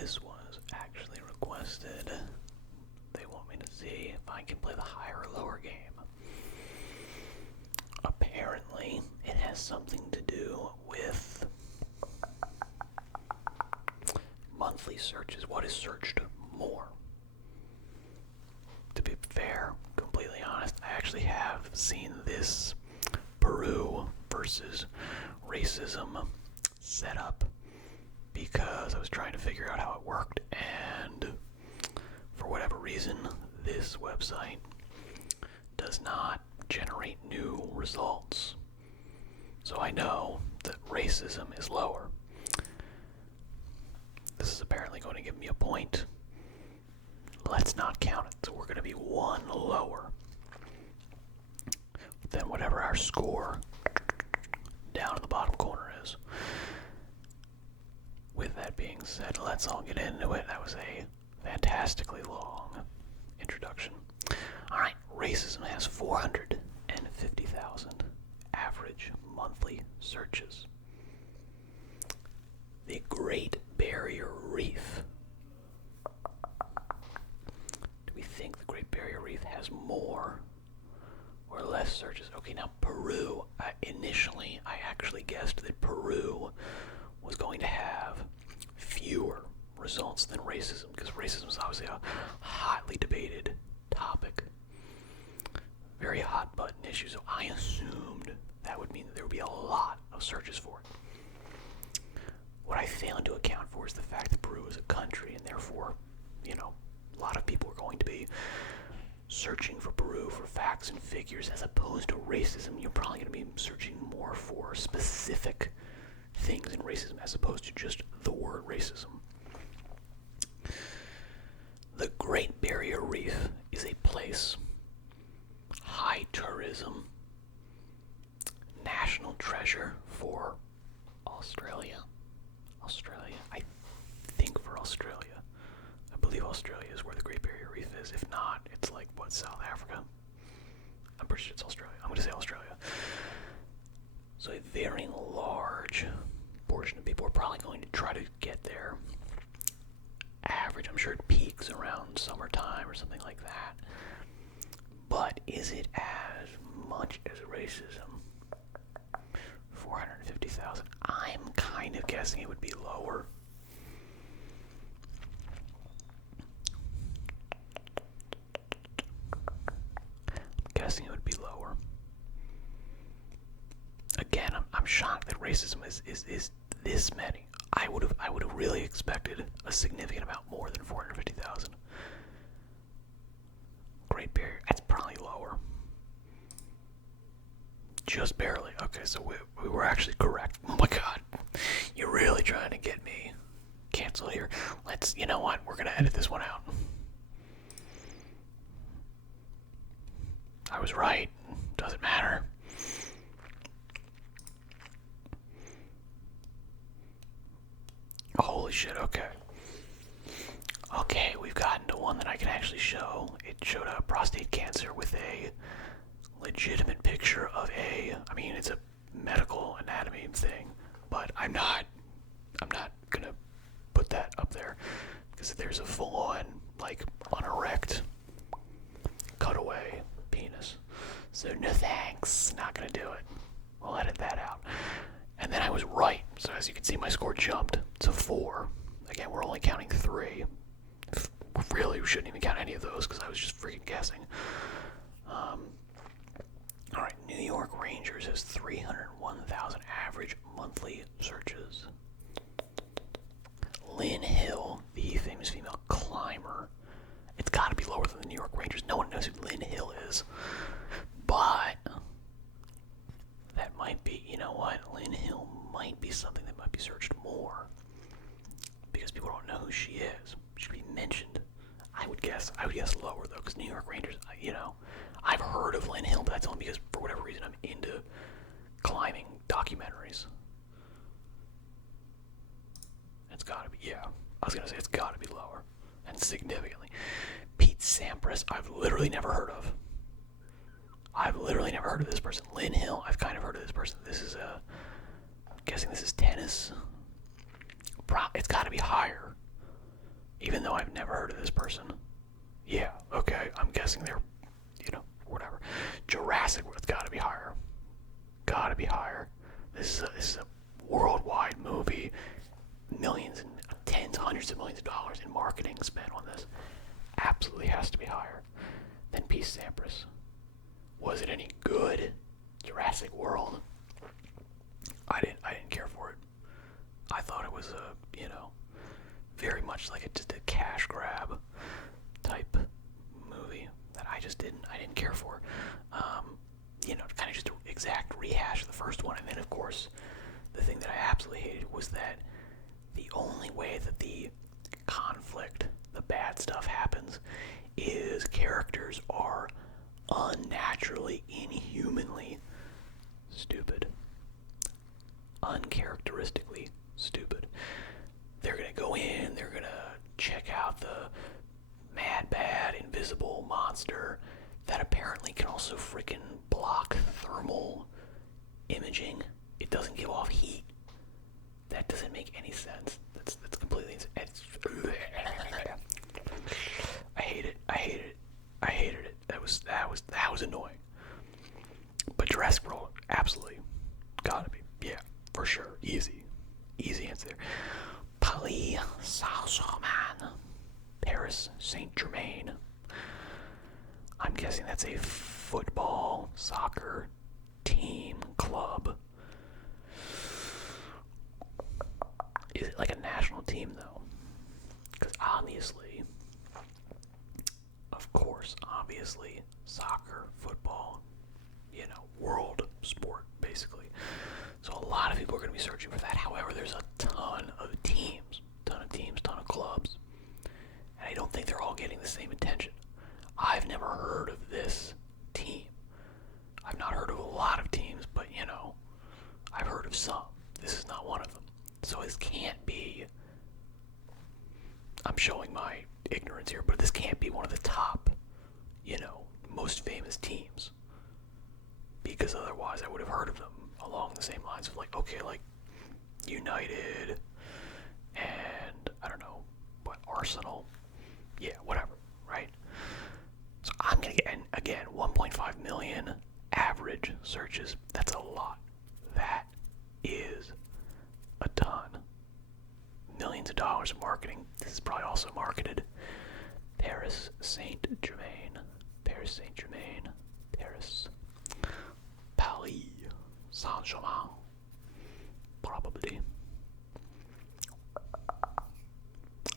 this was actually requested. They want me to see if I can play the higher or lower game. Apparently, it has something to do with monthly searches. What is searched more? To be fair, completely honest, I actually have seen this Peru versus racism setup because I was trying to figure out how it worked, and for whatever reason, this website does not generate new results. So I know that racism is lower. This is apparently going to give me a point. Let's not count it. So we're going to be one lower than whatever our score down in the bottom corner is. With that being said, let's all get into it. That was a fantastically long introduction. Alright, racism has 450,000 average monthly searches. The Great Barrier Reef. Do we think the Great Barrier Reef has more or less searches? Okay, now Peru. Initially, I actually guessed that Peru was going to have fewer results than racism, because racism is obviously a hotly debated topic. Very hot button issue, so I assumed that would mean that there would be a lot of searches for it. What I fail to account for is the fact that Peru is a country, and therefore, a lot of people are going to be searching for Peru for facts and figures, as opposed to racism. You're probably going to be searching more for specific things in racism as opposed to just the word racism. The Great Barrier Reef is a place, high tourism, national treasure for Australia. I think for Australia. I believe Australia is where the Great Barrier Reef is. If not, it's like, South Africa? I'm pretty sure it's Australia. I'm going to say Australia. So a very large portion of people are probably going to try to get there. Average, I'm sure it peaks around summertime or something like that. But is it as much as racism? 450,000. I'm kind of guessing it would be lower. Again, I'm shocked that racism is this many. I would have really expected a significant amount more than 450,000. Great Barrier, that's probably lower. Just barely. Okay, so we were actually correct. Oh my god. You're really trying to get me canceled here. You know what? We're going to edit this one out. I was right. Doesn't matter. Holy shit, okay. Okay, we've gotten to one that I can actually show. It showed a prostate cancer with a legitimate picture of it's a medical anatomy thing, but I'm not gonna put that up there because there's a full-on, unerect cutaway penis. So no thanks, not gonna do it. We'll edit that out. And then I was right, so as you can see, my score jumped to 4. Again, we're only counting 3. Really, we shouldn't even count any of those because I was just freaking guessing. Alright, New York Rangers has 301,000 average monthly searches. Lynn Hill, the famous female climber, it's gotta be lower than the New York Rangers. No one knows who Lynn Hill is. But that might be, Lynn Hill might be something that might be searched more. Because people don't know who she is. She should be mentioned. I would guess lower though, because New York Rangers, I've heard of Lynn Hill, but that's only because for whatever reason I'm into climbing documentaries. It's gotta be, I was gonna say it's gotta be lower. And significantly. Pete Sampras, I've literally never heard of. This person. Lynn Hill, I've kind of heard of this person. This is I'm guessing this is tennis. It's gotta be higher. even though I've never heard of this person. Yeah, okay, I'm guessing they're, whatever. Jurassic World, it's gotta be higher. Gotta be higher. This is a worldwide movie. Millions and tens, hundreds of millions of dollars in marketing spent on this. Absolutely has to be higher than Peace Sampras. Was it any good? Jurassic World? I didn't care for it. I thought it was very much like just a cash grab type movie that I didn't care for. Kind of just an exact rehash of the first one. And then, of course, the thing that I absolutely hated was that the only way that the conflict, the bad stuff happens, is characters are unnaturally, inhumanly stupid. Uncharacteristically stupid. They're gonna go in, they're gonna check out the mad, bad, invisible monster that apparently can also freaking block thermal imaging. It doesn't give off heat. That doesn't make any sense. That's completely insane. I hate it. I hated it. That was annoying. But Jurassic World, absolutely, gotta be. Yeah, for sure. Easy answer there. Paris Saint-Germain, Paris Saint-Germain. I'm guessing that's a football, soccer team, club. Is it like a national team, though? Because obviously, soccer, football, world sport, basically. So a lot of people are going to be searching for that. However, there's a ton of teams, ton of clubs. And I don't think they're all getting the same attention. I've never heard of this team. I've not heard of a lot of teams, but I've heard of some. This is not one of them. So this can't be, I'm showing my ignorance here, but this can't be one of the top, most famous teams. Because otherwise I would have heard of them along the same lines of United and, I don't know, Arsenal. Yeah, whatever, right? So I'm going to get, again, 1.5 million average searches. That's a lot. That is a ton. Millions of dollars of marketing. This is probably also marketed. Paris Saint-Germain. Paris Saint-Germain. Paris Saint-Germain. Probably.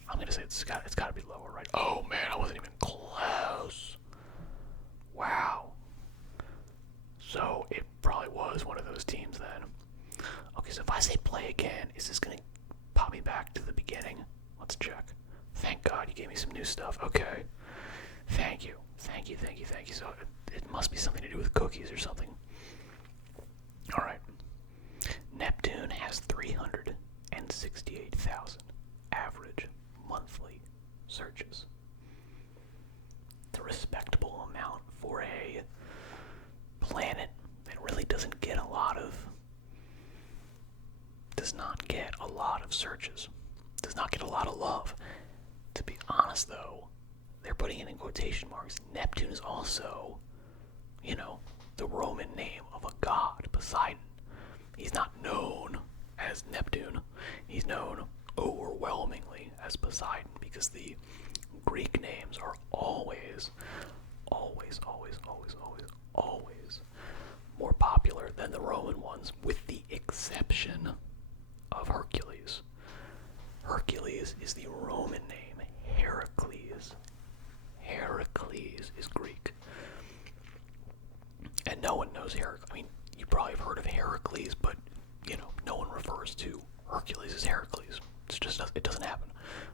I'm gonna say it's got to be lower, right? Oh man, I wasn't even close. Wow. So it probably was one of those teams then. Okay, so if I say play again, is this gonna pop me back to the beginning? Let's check. Thank God you gave me some new stuff. Okay. Thank you. So it must be something to do with cookies or something. Alright. Neptune has 368,000 average monthly searches. It's a respectable amount for a planet that really does not get a lot of searches. Does not get a lot of love. To be honest though, they're putting it in quotation marks. Neptune is also, the Roman name of a god, Poseidon. He's not known as Neptune. He's known overwhelmingly as Poseidon because the Greek names are always more popular than the Roman ones, with the exception of Hercules. Hercules is the Roman name. Heracles is Greek. And no one knows Heracles. I mean, you probably have heard of Heracles, but, no one refers to Hercules as Heracles. It doesn't happen.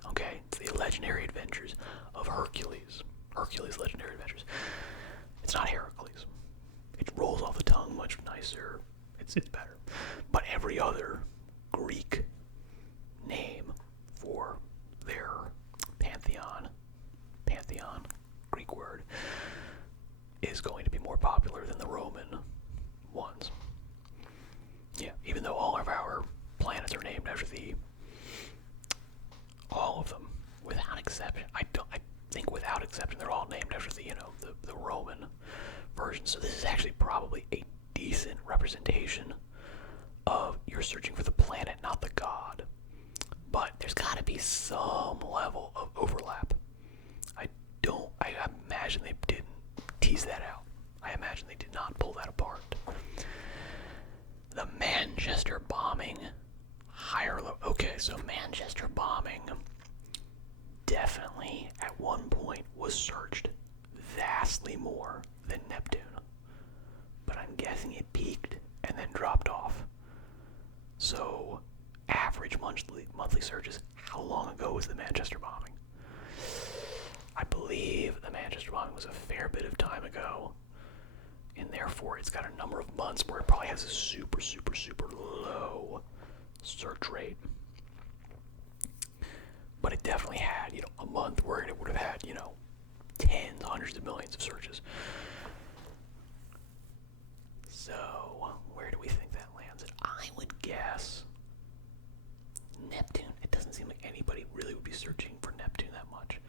Okay? It's the legendary adventures of Hercules. Hercules' legendary adventures. It's not Heracles. It rolls off the tongue much nicer. It's better. But every other Greek name for their pantheon, Greek word, is going to be more popular than the Roman ones. Yeah, even though all of our planets are named after all of them, without exception, exception. I think without exception, they're all named after the Roman version. So this is actually probably a decent representation of you're searching for the planet, not the god. But there's got to be some level of overlap. I imagine they didn't tease that out. I imagine they did not pull that apart. The Manchester bombing, higher low. Okay, so Manchester bombing definitely at one point was searched vastly more than Neptune. But I'm guessing it peaked and then dropped off. So, average monthly searches, how long ago was the Manchester bombing? I believe the Manchester bombing was a fair bit of time ago, and therefore it's got a number of months where it probably has a super, super, super low search rate. But it definitely had, a month where it would have had, tens, hundreds of millions of searches. So, where do we think that lands it? I would guess Neptune. It doesn't seem like anybody really would be searching for Neptune that much.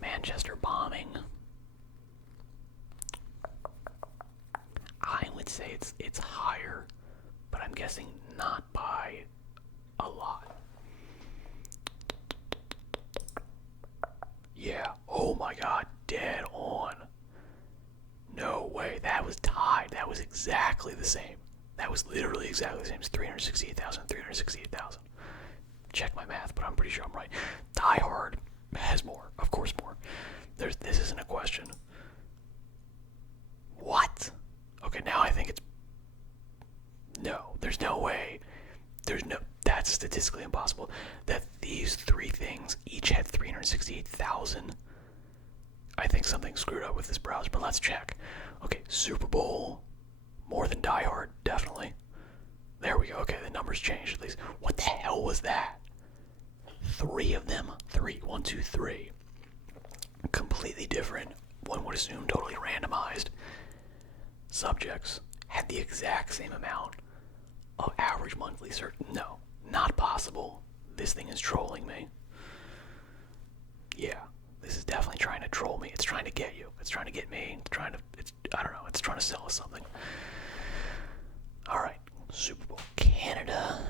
Manchester bombing. I would say it's higher, but I'm guessing not by a lot. Yeah, oh my god, dead on. No way, that was tied. That was exactly the same. That was literally exactly the same. It's 368,000, 368,000. Check my math, but I'm pretty sure I'm right. Die Hard has more, of course more. This isn't a question. What? Okay, now I think it's... No, there's no way. That's statistically impossible. That these three things each had 368,000. I think something screwed up with this browser, but let's check. Okay, Super Bowl, more than Die Hard, definitely. There we go. Okay, the numbers changed at least. What the hell was that? Three of them? One, two, three. Completely different. One would assume totally randomized subjects had the exact same amount of average monthly search. No, not possible. This thing is trolling me. Yeah, this is definitely trying to troll me. It's trying to get you. It's trying to get me. I don't know. It's trying to sell us something. All right, Super Bowl. Canada.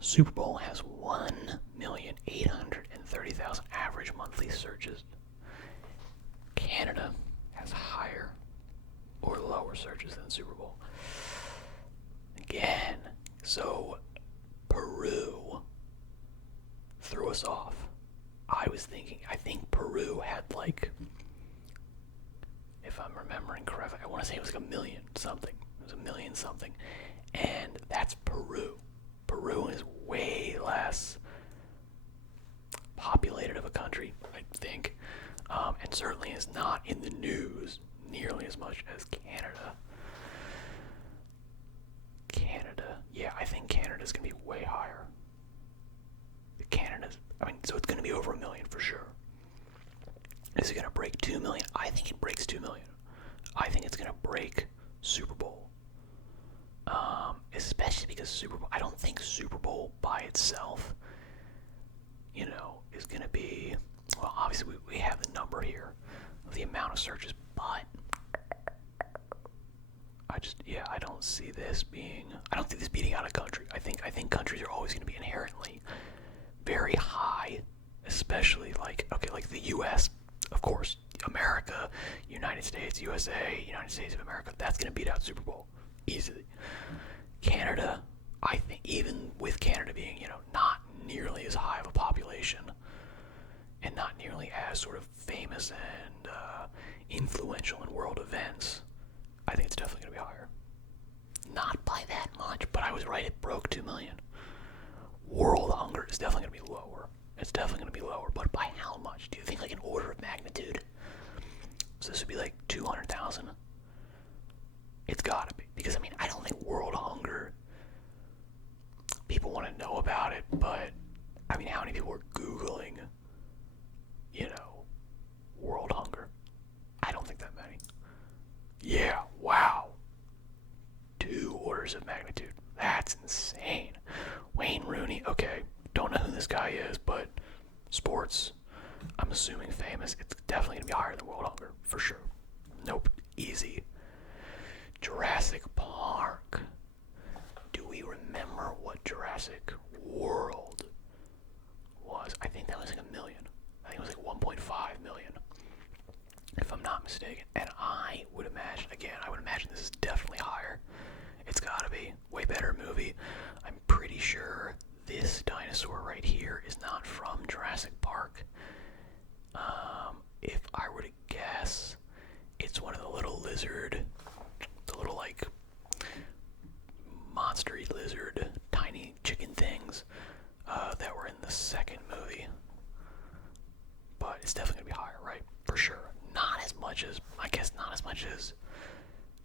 Super Bowl has 1,830,000 average monthly searches. Canada has higher or lower searches than Super Bowl. Again, so Peru threw us off. I think Peru had if I'm remembering correctly, I want to say it was like a million something. It was a million something. And that's Peru. Peru is way less populated of a country, I think. And certainly is not in the news nearly as much as Canada. Yeah, I think Canada's going to be way higher. So it's going to be over 1 million for sure. Is it going to break 2 million? I think it breaks 2 million. I think it's going to break Super Bowl. Especially because Super Bowl, I don't think Super Bowl by itself, is going to be, well, obviously we have the number here of the amount of searches, but I don't see this beating out a country. I think countries are always going to be inherently very high, especially like the U.S., of course, America, United States, USA, United States of America, that's going to beat out Super Bowl easily. Canada, I think even with Canada being, not nearly as high of a population and not nearly as sort of famous and influential in world events, I think it's definitely going to be higher. Not by that much, but I was right, it broke 2 million. World hunger is definitely going to be lower. It's definitely going to be lower, but by how much? Do you think like an order of magnitude? So this would be like 200,000? It's got to be, because I don't think world hunger, people want to know about it, but how many people are Googling, world hunger? I don't think that many. Yeah, wow. 2 orders of magnitude. That's insane. Wayne Rooney, okay, don't know who this guy is, but sports, I'm assuming famous, it's definitely going to be higher than World Hunger, for sure. Nope, easy. Jurassic Park. Do we remember what Jurassic World was? I think that was like $1 million. I think it was like 1.5 million, if I'm not mistaken. And I would imagine this is definitely higher. It's gotta be. Way better movie. I'm pretty sure this dinosaur right here is not from Jurassic Park. If I were to guess, it's one of the little like monstery lizard, tiny chicken things that were in the second movie. But it's definitely gonna be higher, right? For sure. Not as much as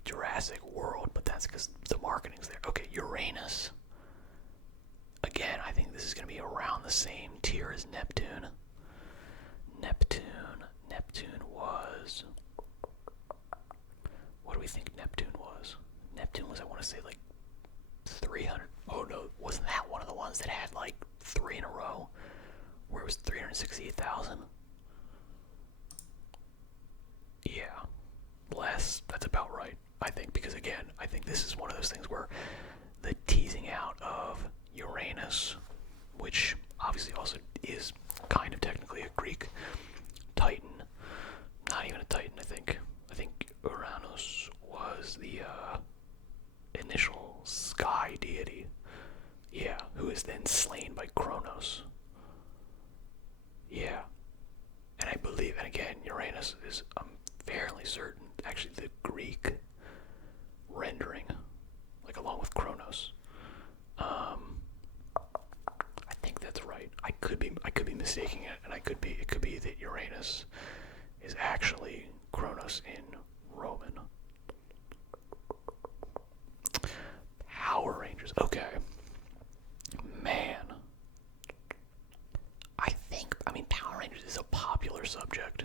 Jurassic World, but that's because the marketing's there. Okay, Uranus. Again, I think this is gonna be around the same tier as Neptune. Neptune was. What do we think Neptune was? Neptune was, I want to say, like 300. Oh no, wasn't that one of the ones that had like 3 in a row? Where it was 368,000? Yeah. Less. That's about right, I think, because again, I think this is one of those things where the teasing out of Uranus, which obviously also is kind of technically a Greek titan. Not even a titan, I think. I think Uranus was the initial sky deity. Yeah, who is then slain by Kronos. Yeah. And I believe, and again, Uranus is, I'm fairly certain, actually the Greek rendering, like along with Kronos. I think that's right. I could be mistaking it, and it could be that Uranus is actually Kronos in Roman. Power Rangers. Okay. Man. Power Rangers is a popular subject.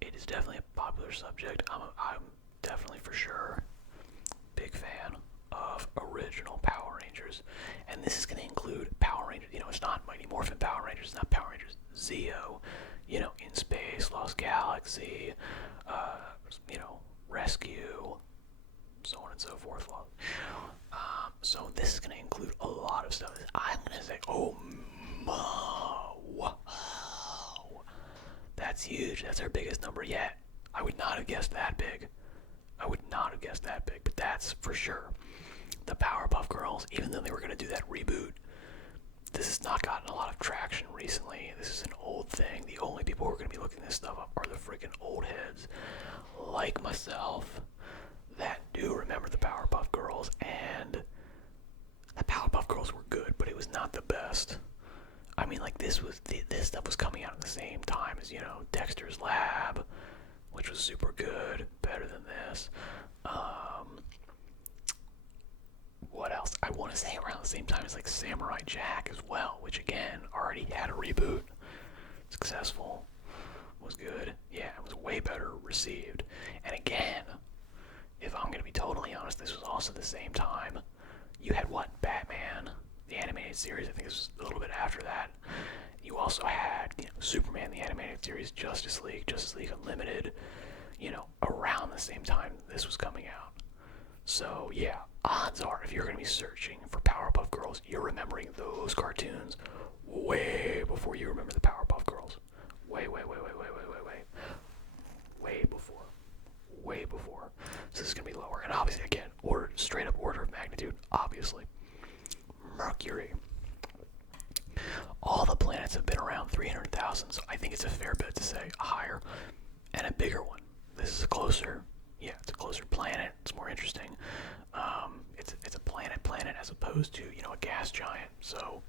It is definitely a popular subject. I'm definitely for sure big fan of original Power Rangers. And this is going to include Power Rangers. It's not Mighty Morphin Power Rangers. It's not Power Rangers Zeo. In Space, Lost Galaxy, Rescue, so on and so forth. So this is going to include a lot of stuff. I'm going to say, whoa, that's huge. That's our biggest number yet. I would not have guessed that big. But that's for sure. The Powerpuff Girls, even though they were going to do that reboot, this has not gotten a lot of traction recently. This is an old thing. The only people who are going to be looking this stuff up are the freaking old heads like myself that do remember the Powerpuff Girls, and the Powerpuff Girls were good, but it was not the best. This stuff was coming out at the same time as, Dexter's Lab, which was super good, better than this. What else? I want to say around the same time as like Samurai Jack as well, which again already had a reboot, successful, was good. Yeah, it was way better received. And again, if I'm gonna be totally honest, this was also the same time you had Batman, the animated series. I think this was a little bit after that. You also had Superman, the animated series, Justice League Unlimited. Around the same time this was coming out. So yeah, odds are if you're going to be searching for Powerpuff Girls, you're remembering those cartoons way before you remember the Powerpuff Girls. Way before. So this is going to be lower. And obviously, again, straight up order of magnitude, obviously. Mercury. All the planets have been around 300,000, so I think it's a fair bet to say a higher and a bigger one. This is closer. Yeah, it's a closer planet. It's more interesting. It's a planet as opposed to, a gas giant. So,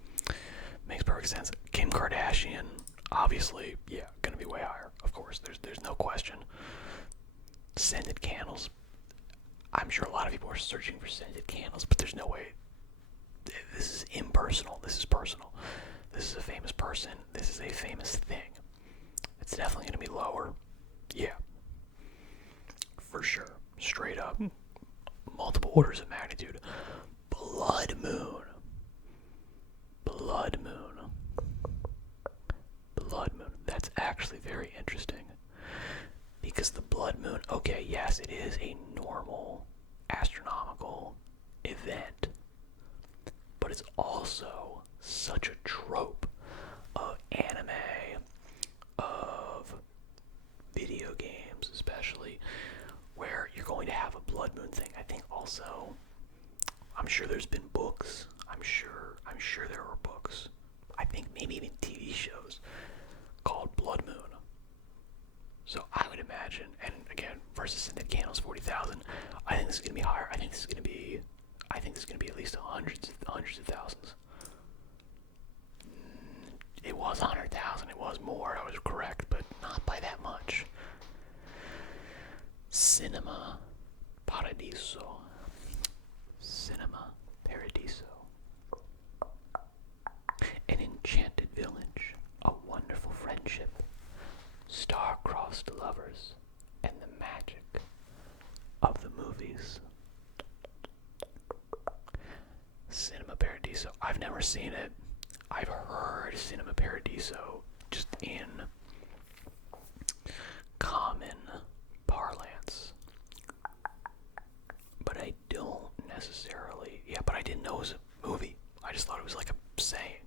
makes perfect sense. Kim Kardashian, obviously, yeah, gonna be way higher. Of course, there's no question. Scented candles. I'm sure a lot of people are searching for scented candles, but there's no way. This is impersonal. This is personal. This is a famous person. This is a famous thing. It's definitely gonna be lower. Yeah. For sure. Straight up. Multiple orders of magnitude. Blood Moon. blood moon. That's actually very interesting. Because the blood moon, okay, yes, it is a normal astronomical event, but it's also such a trope of anime, of video games especially, where you're going to have a blood moon thing. I think also, I'm sure there's been books. I'm sure there were books. I think maybe even TV shows called Blood Moon. So I would imagine, and again, versus Scented Candles 40,000, I think this is gonna be higher. I think this is gonna be at least hundreds of thousands. It was 100,000. It was more. I was correct, but not by that much. Cinema Paradiso. Cinema Paradiso. An enchanted village, a wonderful friendship, star-crossed lovers, and the magic of the movies. Cinema Paradiso. I've never seen it. I've heard Cinema Paradiso just in common parlance. But I don't necessarily... Yeah, but I didn't know it was a movie. I just thought it was like a saying.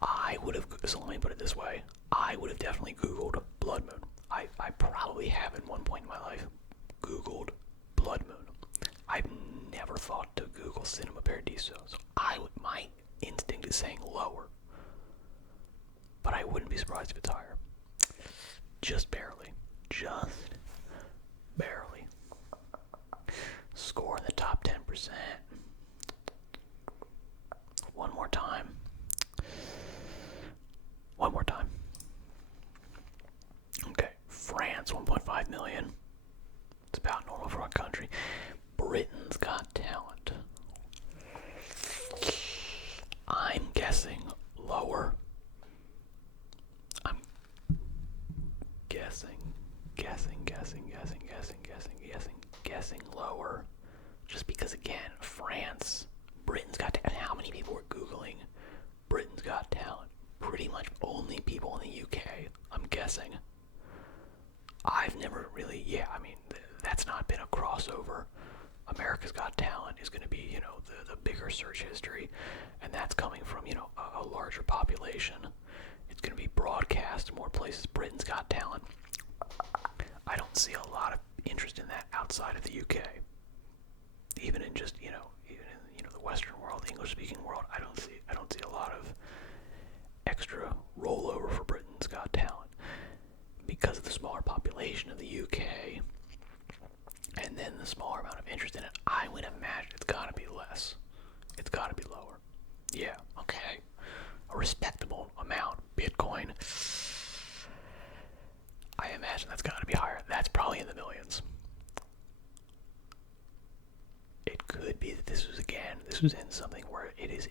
I would have... So let me put it this way. I would have definitely Googled Blood Moon. I probably have at one point in my life Googled Blood Moon. I've never thought to Google Cinema Paradiso. So my instinct is saying lower. But I wouldn't be surprised if it's higher. Just barely. Just barely. Score in the top 10%. One more time. One more time. Okay, France, 1.5 million. It's about normal for our country. Britain's Got Talent. I'm guessing lower. I'm guessing lower. Just because, again, France, Britain's Got Talent. How many people were Googling Britain's Got Talent? Pretty much only people in the UK, I'm guessing. I've never really, that's not been a crossover. America's Got Talent is going to be, the bigger search history, and that's coming from, a larger population. It's going to be broadcast in more places. Britain's Got Talent. I don't see a lot of interest in that outside of the UK. Even in just, even in, the Western world, the English-speaking world, I don't see a lot of extra rollover for Britain's Got Talent because of the smaller population of the UK, and then the smaller amount of interest in it. I would imagine it's got to be less. It's got to be lower. Yeah, okay. A respectable amount. Bitcoin, I imagine that's got to be higher. That's probably in the millions. It could be that this was in something where it's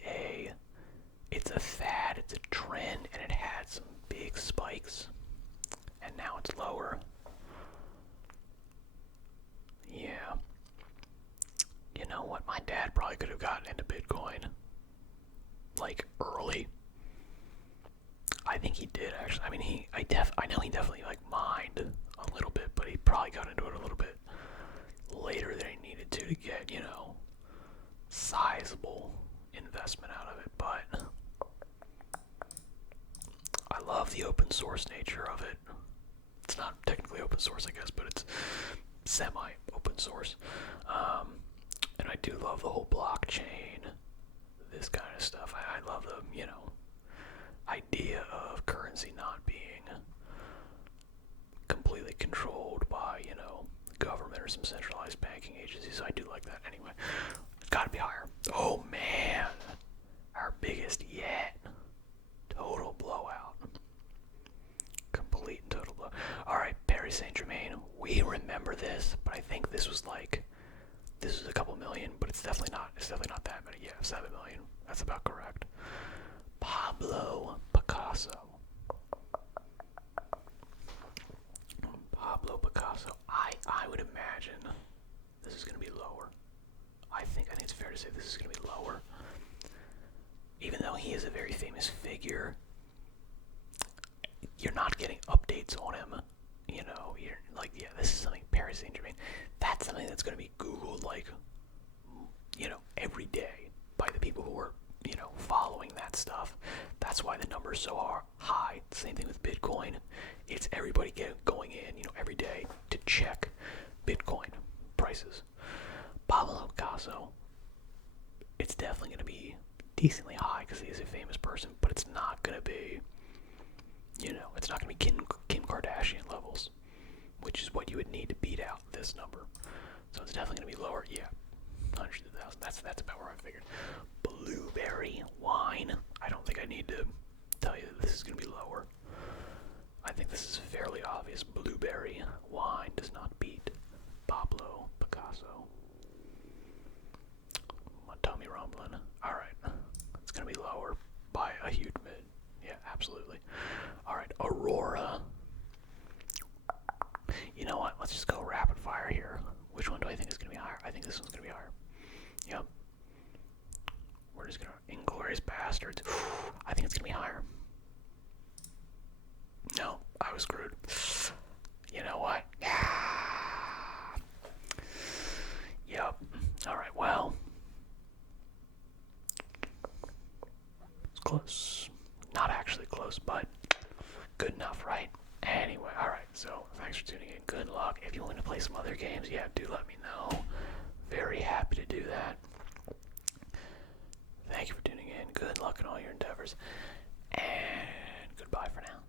a fad, it's a trend, and it had some big spikes, and now it's lower. Yeah. You know what? My dad probably could have gotten into Bitcoin, like, early. I think he did, actually. I mean, I know he definitely, mined a little bit, but he probably got into it a little bit later than he needed to get, sizable investment out of it, but I love the open source nature of it. It's not technically open source, I guess, but it's semi-open source. And I do love the whole blockchain, this kind of stuff. I love the, idea of currency not being completely controlled by, government or some centralized banking agencies. So I do like that. Anyway, it's got to be higher. Oh, man. Our biggest yet. Total blowout. Complete and total blowout. Alright, Paris Saint-Germain. We remember this, but I think this was a couple million, but it's definitely not that many. Yeah, 7 million. That's about correct. Pablo Picasso. I would imagine this is going to be lower. I think it's fair to say this is going to be lower. Even though he is a very figure you're not getting updates on him. You know, you're like, yeah, this is something Paris Saint-Germain. That's something that's going to be Googled, like, you know, every day by the people who are, you know, following that stuff. That's why the numbers so high. Same thing with Bitcoin. It's everybody going in, you know, every day to check Bitcoin prices. Pablo Picasso, it's definitely going to be decently high because he is a famous person, but it's not going to be, you know, it's not going to be Kim Kardashian levels, which is what you would need to beat out this number. So it's definitely going to be lower, yeah. Hundreds of thousands. That's about where I figured. Blueberry wine. I don't think I need to tell you that this is going to be lower. I think this is fairly obvious. Blueberry wine does not beat Pablo Picasso. My tummy rumbling. Alright. It's going to be lower by a huge bit. Yeah, absolutely. Alright, Aurora. You know what? Let's just go rapid fire here. Which one do I think is going to be higher? I think this one's going to be higher. Yep. We're just going to... Inglorious Bastards. I think it's going to be higher. No, I was screwed. You know what? Yep. Alright, well. It's close. Not actually close, but good enough, right? Anyway, alright, so thanks for tuning in. Good luck. If you want to play some other games, yeah, do let me know. Very happy to do that. Thank you for tuning in. Good luck in all your endeavors. And goodbye for now.